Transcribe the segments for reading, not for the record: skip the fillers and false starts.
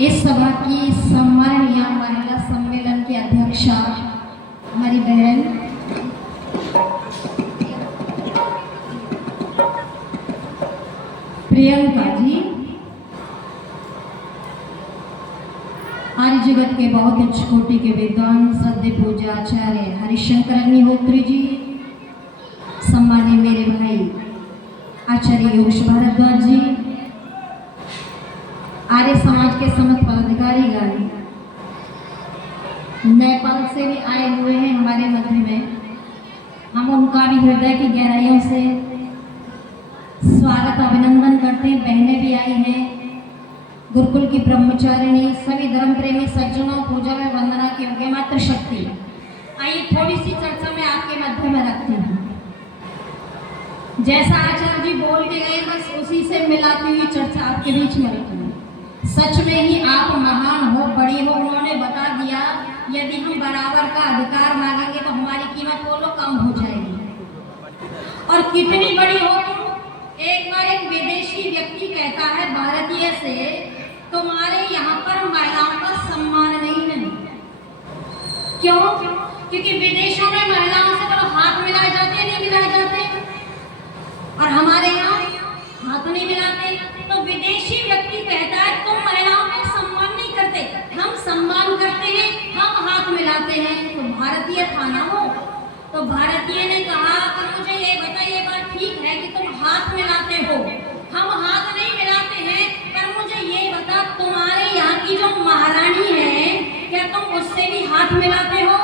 इस सभा की सम्माननीय महिला सम्मेलन की अध्यक्षा हमारी बहन प्रियंका जी, आर्य जगत के बहुत उच्च कोटि के विद्वान श्रद्धे पूज्य आचार्य हरिशंकर अग्निहोत्री जी, सम्माननीय मेरे भाई आचार्य योगेश भारद्वाज जी, आर्य समाज के समस्त पदाधिकारी गाने नेपाल से भी आए हुए हैं हमारे मध्य में। हम उनका भी हृदय की गहराइयों से स्वागत अभिनंदन करते हैं। बहनें भी आई हैं, गुरुकुल की ब्रह्मचारिणी, सभी धर्म प्रेमी सज्जनों, पूजा में वंदना की योग्य मात्र शक्ति। आइए थोड़ी सी चर्चा में आपके मध्य में रखती हूँ। जैसा आचार्य जी बोल के गए बस उसी से मिलाती हुई चर्चा आपके बीच में रखी। सच में ही आप महान हो, बड़ी हो, उन्होंने बता दिया। यदि हम बराबर का अधिकार मांगेंगे तो हमारी कीमत बोलो कम हो जाएगी। और कितनी बड़ी हो तुम। एक बार एक विदेशी व्यक्ति कहता है भारतीय से, तुम्हारे यहाँ पर महिलाओं का सम्मान नहीं है। क्यों? क्योंकि विदेशों में महिलाओं से तो हाथ मिलाए जाते, नहीं मिलाए जाते, और हमारे यहाँ हाथ नहीं मिलाते। तो विदेशी व्यक्ति कहता है तुम महिलाओं का सम्मान नहीं करते, हम सम्मान करते हैं, हम हाथ मिलाते हैं। तो भारतीय था ना वो। तो भारतीय ने कहा कि मुझे ये बताइए, बात ठीक है कि तुम हाथ मिलाते हो, हम हाथ नहीं मिलाते हैं, पर मुझे ये बता तुम्हारे यहाँ की जो महारानी है क्या तुम उससे भी हाथ मिलाते हो?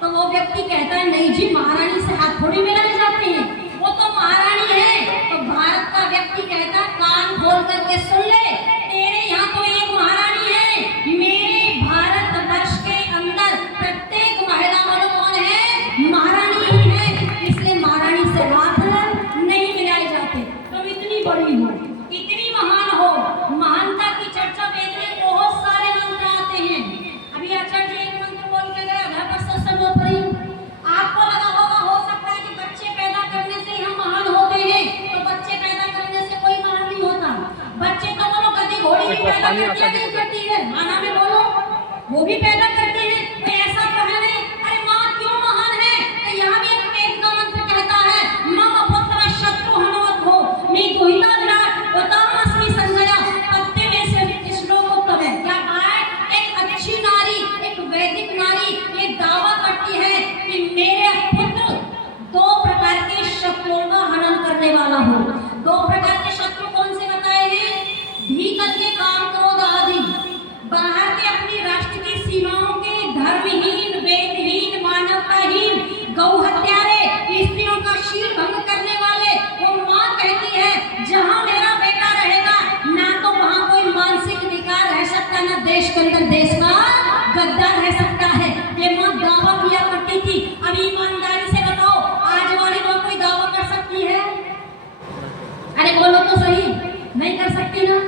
तो वो व्यक्ति कहता है नहीं जी, महारानी से हाथ थोड़ी मिलाए जाते हैं, वो तो महारानी है। तो भारत का व्यक्ति कहता कान खोल करके सुन ले, तेरे यहाँ तो एक महारानी है। मेरे भारतवर्ष के अंदर प्रत्येक महिला वालों कौन है? महारानी ही है। इसलिए महारानी से हाथ नहीं मिलाए जाते। तुम इतनी बड़ी हो, इतनी महान हो, महानता की चर्चा वेद में बहुत सारे मंत्र आते हैं। अभी आचार्य जी एक मंत्र बोल के गए, घर पर सर्वोपरि। आपको लगा होगा हो सकता है कि बच्चे पैदा करने से हम महान होते हैं, तो बच्चे पैदा करने से कोई महान नहीं होता। बच्चे तो बोलो गधी घोड़ी भी पैदा करती है, माना में बोलो वो भी पैदा करती है। तो ऐसा कहने अरे माँ क्यों महान है? तो यहाँ भी एक वेद का मंत्र कहता है मम पुत्र शत्रु हनुमत हो मैं दुहिता विराट उतामस्मि संजया पत्ते में से श्लोक उत्तम है। क्या बात? एक अच्छी नारी, एक वैदिक नारी ये दावा करती है कि मेरे पुत्र दो प्रकार के शत्रुओं का हनन करने वाला हो। दो प्रकार के शत्रु कौन से बताए हैं? भीतर के काम क्रोध आदि, बाहर के अपनी राष्ट्र की सीमाओं के धर्महीन, वेदहीन, मानवताहीन, गौ हत्यारे, स्त्रियों का शील भंग करने वाले। वो माँ कहती है जहाँ मेरा बेटा रहेगा ना तो वहाँ कोई मानसिक विकार रह सकता, ना देश के अंदर देश का गद्दार रह सकता है। ये माँ दावा किया करती थी। अब ईमानदारी से बताओ आज वाली माँ कोई दावा कर सकती है? अरे बोलो तो सही, नहीं कर सकती ना।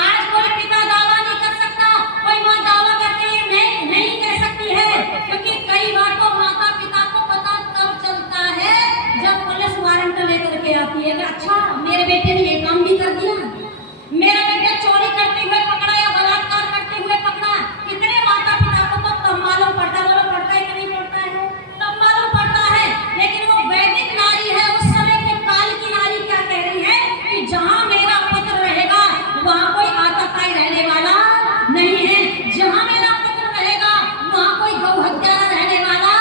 आज कोई पिता दावा नहीं कर सकता, कोई माँ दावा करके नहीं कह सकती है। क्योंकि कई बार तो माता पिता को पता तब चलता है जब पुलिस वारंट लेकर के आती है कि अच्छा मेरे बेटे ने ये काम भी कर दिया, मेरा बेटा चोरी करते हुए पकड़ा या बलात्कार करते हुए पकड़ा। कितने माता पिता को तो तब मालूम पड़ता, बोलो पड़ता है कि नहीं पड़ता है? तब मालूम पड़ता है। लेकिन वो वैदिक नारी है, उस समय के काल की नारी क्या कह रही है कि जहाँ मेरा पुत्र रहेगा वहाँ कोई आतताई रहने वाला नहीं है, जहाँ मेरा पुत्र रहेगा वहाँ कोई गौ हत्यारा रहने वाला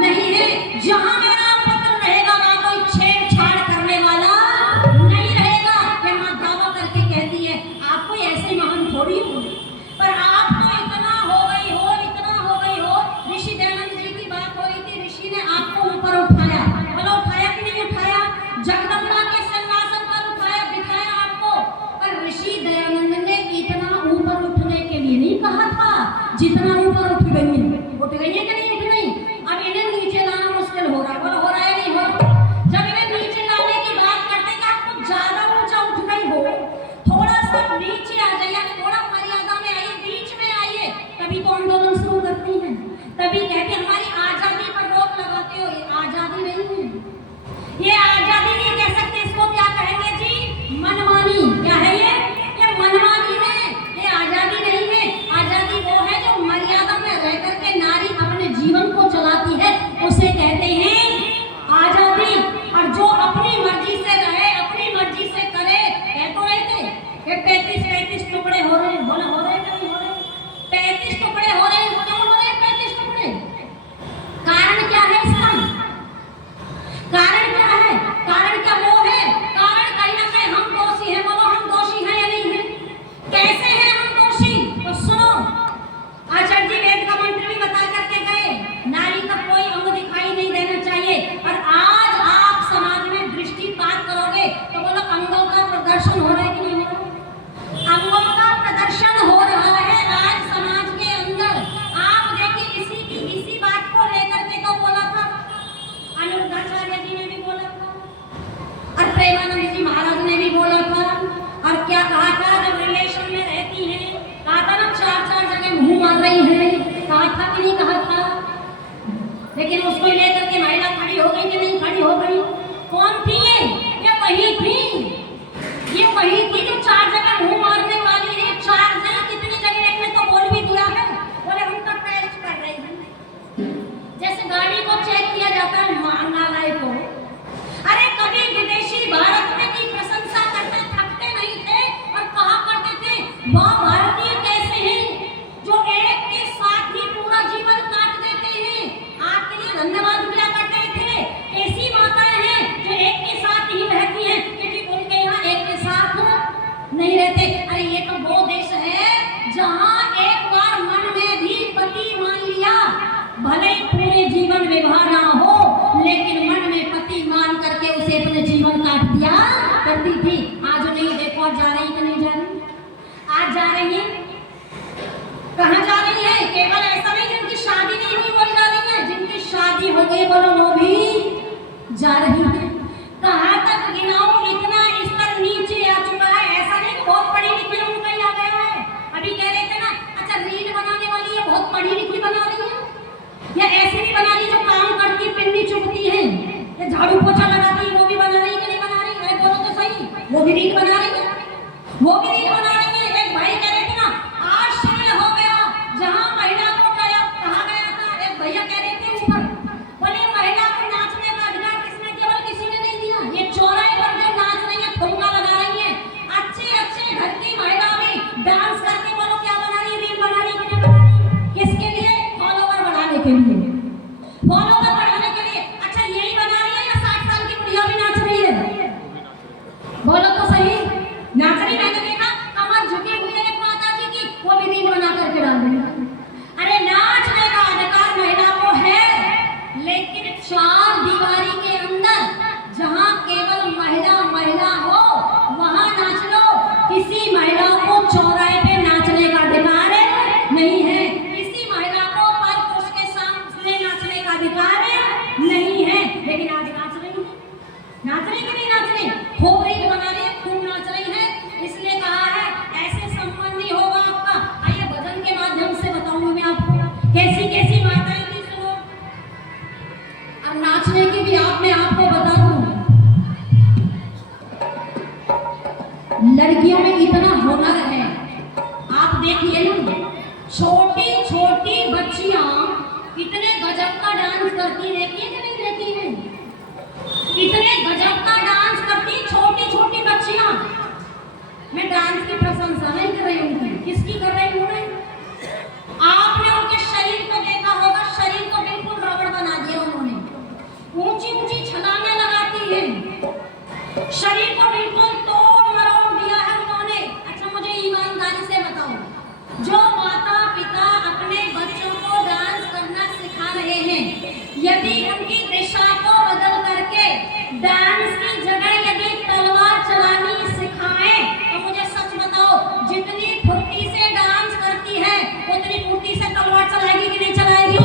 नहीं है, जहाँ मेरा पुत्र रहेगा वहाँ कोई छेड़छाड़ करने वाला नहीं रहेगा। ये माँ दावा करके कहती है। आप कोई ऐसे महान थोड़ी हो, पर आप तो इतना हो गई हो, इतना हो गई हो। ऋषि दयानंद जी की बात हो रही थी, ऋषि ने आपको ऊपर उठाया, बोलो उठाया कि नहीं उठाया? जगदम्बा के सिंहासन पर उठाया, बिठाया आपको। पर ऋषि दयानंद ने इतना ऊपर उठने के लिए नहीं कहा था जितना ऊपर उठ गई है। उठ गई है कि नहीं उठ गई? अब इन्हें नीचे लाना मुश्किल हो रहा है, बोलो हो रहा है नहीं हो रहा? जब इन्हें नीचे लाने की बात करते कि आप कुछ ज्यादा ऊंचा उठ गई हो, थोड़ा सा नीचे आ जाइए, थोड़ा मर्यादा में आइए, बीच में आइए, तभी तो आंदोलन शुरू करती है। तभी कहते हमारी आजादी पर रोक लगाते हो। ये आजादी नहीं है, ये आजादी नहीं कह सकते, इसको क्या कहेंगे जी? मनमानी। क्या है ये? मनमानी है, ये आजादी नहीं है। उसको लेकर के महिला खड़ी हो गई कि नहीं खड़ी हो गई? कौन थी ये वही थी, ये वही थी जो 4 जगह मुंह मारने वाली है। 4 नहीं कितनी जगह एक ने तो बोल भी दिया है, बोले हम तो टेस्ट कर रहे हैं। जैसे गाड़ी को चेक किया जाता है नालायक को। अरे कभी विदेशी भारत में की प्रशंसा करते थकते नहीं थे और कहा करते थे वाह भारतीय कैसे हैं जो एक के साथ ही पूरा जीवन काट देते हैं। आपके लिए धन्यवाद दिया करते थे। ऐसी माताएं हैं जो एक के साथ ही रहती हैं, क्योंकि उनके यहाँ एक के साथ नहीं रहते। अरे ये तो वो देश है जहाँ एक बार मन में भी पति मान लिया, भले पूरे जीवन विवाह ना हो लेकिन मन में पति मान करके उसे अपने जीवन काट दिया करती थी। आज नहीं, देखो आज जा रही कि नहीं जा रही? आज जा रही है, कहाँ जा रही है? केवल ऐसा नहीं जिनकी शादी नहीं हुई वो जा रही है, जिनकी शादी हो गई बोलो वो भी जा रही है। कहाँ तक गिनाऊं, इतना स्तर नीचे आ चुका है। ऐसा नहीं कि बहुत पढ़ी लिखी लोग कहीं आ गया है। अभी कह रहे थे ना, अच्छा रील बनाने वाली है बहुत पढ़ी लिखी बना रही है, या ऐसी भी बना रही जो काम करती पिन्नी चुभती है, या झाड़ू पोछा लगाती है वो भी बना रही कि नहीं बना रही? अरे बोलो तो सही, वो भी रील बना रही है, वो भी रील बना रही है। एक भाई कह रहे थे ना आश्चर्य हो गया जहाँ महिला को कहा गया था। एक भैया कह रहे थे ऊपर, बोले महिला को नाचने का अधिकार किसने? केवल किसी ने नहीं दिया। ये चौराहे पर जो नाच रही है, ठुमका लगा रही है, अच्छे घर की महिला भी डांस करके बोलो क्या बना रही है? रील बना रही कि नहीं बना रही? किसके लिए? फॉलोवर बढ़ाने के लिए, फॉलोवर बढ़ाने के लिए। अच्छा यही बना रही है या 60 साल की बुढ़िया भी नाच रही है? बोलो तो सही, नाच रही। मैंने देखा कमर झुकी हुई है एक माता जी की, वो भी रील बना करके डाल रही है। अरे नाचने का अधिकार महिला को है, लेकिन 4 दीवारी के अंदर जहाँ केवल महिला हो वहाँ नाच लो। किसी महिला को चौराहे पे नाचने का अधिकार नहीं है, किसी महिला को पर के सामने नाचने का अधिकार नहीं है। लेकिन आज नाच रही है, नाच रही कि नहीं नाच रही? खूब रील बना रही है, खूब नाच रही है। इसलिए कहा है ऐसे संबंध नहीं होगा आपका। आइए भजन के माध्यम से बताऊंगी मैं आपको कैसी कैसी माताएं थी। सुनो, अब नाचने की भी मैं आपको बता दूं, लड़कियों में इतना हुनर है। आप देखिए ना, छोटी छोटी बच्चियां कितने गजब का डांस करती रहती है कि नहीं रहती है? कितने गजब का डांस करती छोटी छोटी बच्चियां। मैं डांस की प्रशंसा नहीं कर रही हूँ, किसकी कर रही हूँ मैं? आपने उनके शरीर को देखा होगा, शरीर को बिल्कुल रबड़ बना दिया उन्होंने। ऊंची ऊंची छलांगे लगाती है, शरीर को बिल्कुल तोड़ मरोड़ दिया है उन्होंने। अच्छा मुझे ईमानदारी से बताओ, जो माता पिता अपने बच्चों को डांस करना सिखा रहे हैं, यदि उनकी दिशा को बदल करके डांस की जगह यदि तलवार चलानी सिखाएं, तो मुझे सच बताओ जितनी फुर्ती से डांस करती है उतनी फुर्ती से तलवार चलाएगी कि नहीं चलाएगी?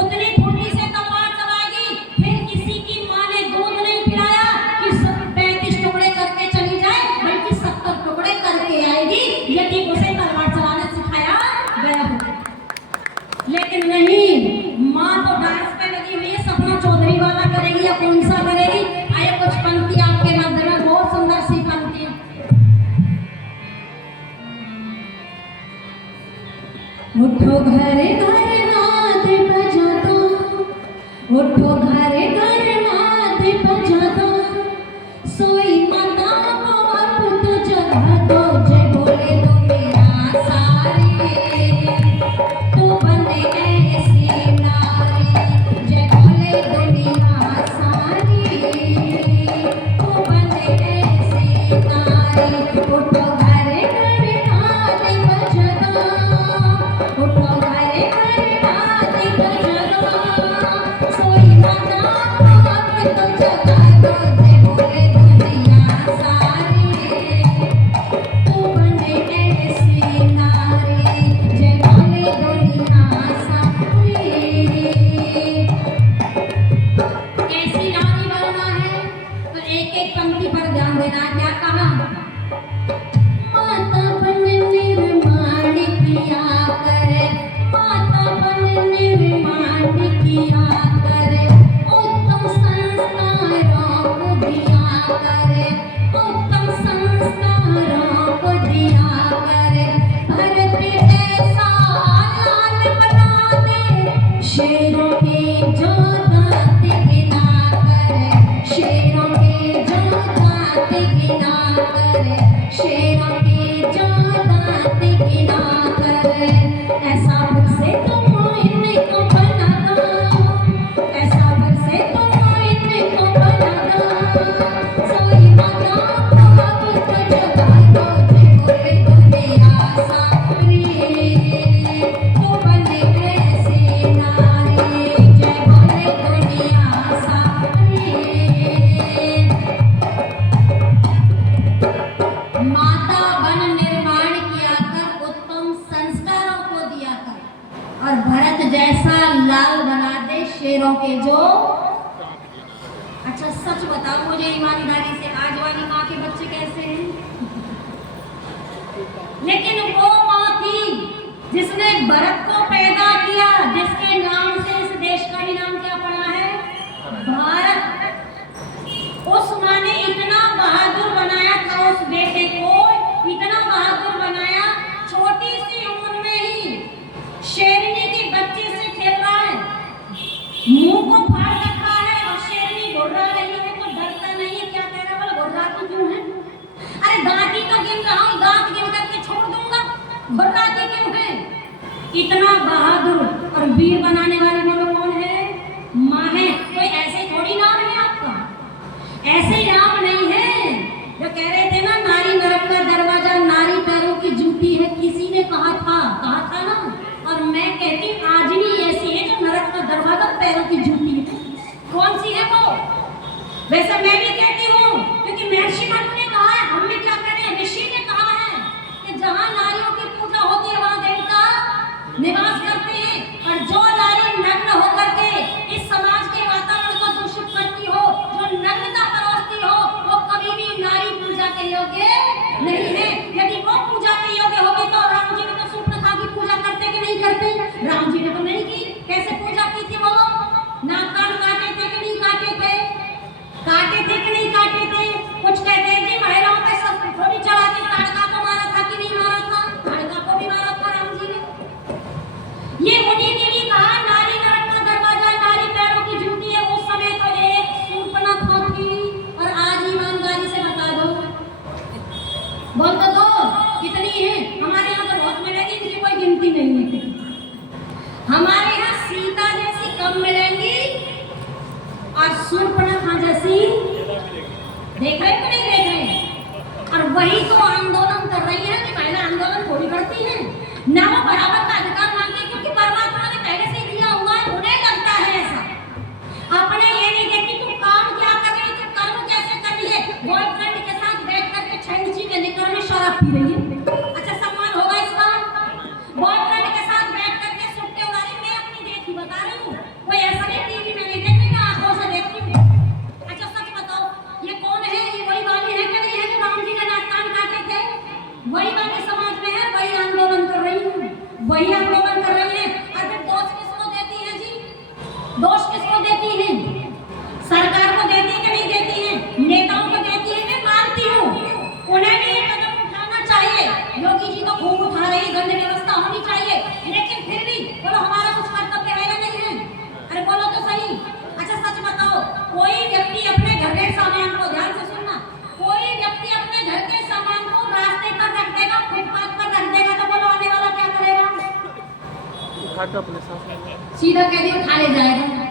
उतनी फुर्ती से तलवार चलाएगी। फिर किसी की माँ ने दूध नहीं पिलाया कि 35 टुकड़े करके चली जाए, बल्कि 70 टुकड़े करके आएगी यदि उसे तलवार चलाना सिखाया गया हो। लेकिन नहीं, माँ तो डांस पे लगी हुई है, सपना चौधरी वाला करेगी या कौन सा करेगी? आइए कुछ पंक्ति आपके मध्य में, बहुत सुंदर सी पंक्ति। उठो घरे घर नाद बजाता, उठो घरे घर नाद बजाता, सोई माता को अब तो जगा दो। जय बोले तो मेरा सारे, तू बने ऐसी नारी। जय बोले तो मेरा सारे, तू बने ऐसी नारी। उठो घरे घर नाद बजाता, उठो घरे घर नाद बजाता, सोई माता और भरत जैसा लाल बना दे शेरों के जो। अच्छा सच बताओ मुझे ईमानदारी से, आज वाली माँ के बच्चे कैसे हैं? लेकिन वो माँ थी जिसने भरत को पैदा किया, जिसके नाम से इस देश का भी नाम क्या पड़ा है? भारत। उस माँ ने इतना बहादुर बनाया था उस बेटे को, इतना बहादुर बनाया, छोटी सी उम्र में ही शेरनी के बच्चे से खेल रहा है, मुंह को फाड़ रखा है और शेरनी घुर्रा रही है तो डरता नहीं है। क्या कह रहा है? घुर्राती क्यों है? अरे दांत ही तो गिन रहा हूँ, दांत गिन करके छोड़ दूंगा, घुर्राती क्यों है? इतना बहादुर और वीर बनाने वाली बोलो कौन है? माँ है। कोई ऐसे थोड़ी नाम है आपका, ऐसे नाम नहीं है। जो कह रहे थे ना नारी नरक का दरवाजा, नारी पैरों की जूती है, किसी ने कहा था ना, और मैं कहती आज भी ऐसी है जो नरक का दरवाजा पैरों की जूती है। कौन सी है वो? वैसे मैं भी कहती हूँ, क्योंकि महर्षि मनु ने कहा है, हम भी क्या करें, ऋषि ने कहा है कि जहाँ नारियों की पूजा होती है वहाँ देवता निवास करते हैं। और जो नारी नग्न होकर के इस समाज के वातावरण को दूषित करती हो, जो नग्नता परोसती हो, वो कभी भी नारी पूजा के योग्य नहीं है। यदि वो पूजा के योग्य होगी तो राम जी ने तो सूर्पनखा की पूजा करते कि नहीं करते? राम जी ने तो नहीं की। कैसे पूजा की थी वो? नाक कान काटे थे कि नहीं काटे थे? काटे थे कि नहीं काटे थे? कुछ कहते हैं कि महिलाओं पे शस्त्र थोड़ी चढ़ा के ताड़का को मारा था कि नहीं मारा था? ताड़का को भी मारा था राम जी ने। ये उन्हीं के लिए कहा नारी नरक का दरवाजा, नारी पैरों की जूती है। उस समय तो एक सूर्पनखा थी, और आज ईमानदारी से बता दो, बोल तो दो कितनी है? हमारे यहाँ तो बहुत मिलेगी, इनकी कोई गिनती नहीं है। हमारे यहाँ सीता जैसी कम मिलेंगी और सूर्पनखा जैसी देख रहे हो नहीं देख रहे? और वही तो आंदोलन कर रही है कि पहले आंदोलन थोड़ी करती है ना, वो बराबर का अधिकार मांगती, क्योंकि परमात्मा ने पहले से ही दिया हुआ है। उन्हें लगता है ऐसा, अपने ये नहीं देखती तुम काम क्या कर रही है, तुम कर्म कैसे कर रही है। बॉयफ्रेंड के साथ बैठ करके 6 इंची के निकर में शराब पी रही है, अच्छा सम्मान होगा इसका? बॉयफ्रेंड के साथ बैठ करके सुट्टे उड़ा रही, मैं अपनी देखी बता रही हूँ, कोई ऐसा नहीं टीवी में नहीं देखती, मैं आंखों से देखती हूँ। अच्छा सच बताओ, ये कौन है? ये वही वाली है कि नहीं है जो राम जी ने नाक कान काटे थे? वही वाली समाज में है, वही आंदोलन कर रही हूँ, वही आंदोलन कर रही है। और फिर दोष किसको देती है जी? दोष किसको देती है? सरकार को देती है कि नहीं देती है? नेताओं को देती है? मैं मानती हूँ उन्हें भी ये कदम उठाना चाहिए। योगी जी तो खूब उठा रही है, गंद व्यवस्था होनी चाहिए, लेकिन फिर भी बोलो हमारा कुछ कर्तव्य है या नहीं है? अरे बोलो तो सही। अच्छा सच बताओ, कोई व्यक्ति अपने घर के सामान को, ध्यान से सुनना, कोई व्यक्ति अपने घर के सामान को रास्ते पर रख देगा, फुटपाथ पर रख देगा, तो बोलो आने वाला क्या करेगा? उठा के अपने साथ सीधा कह दिया खा ले जाएगा।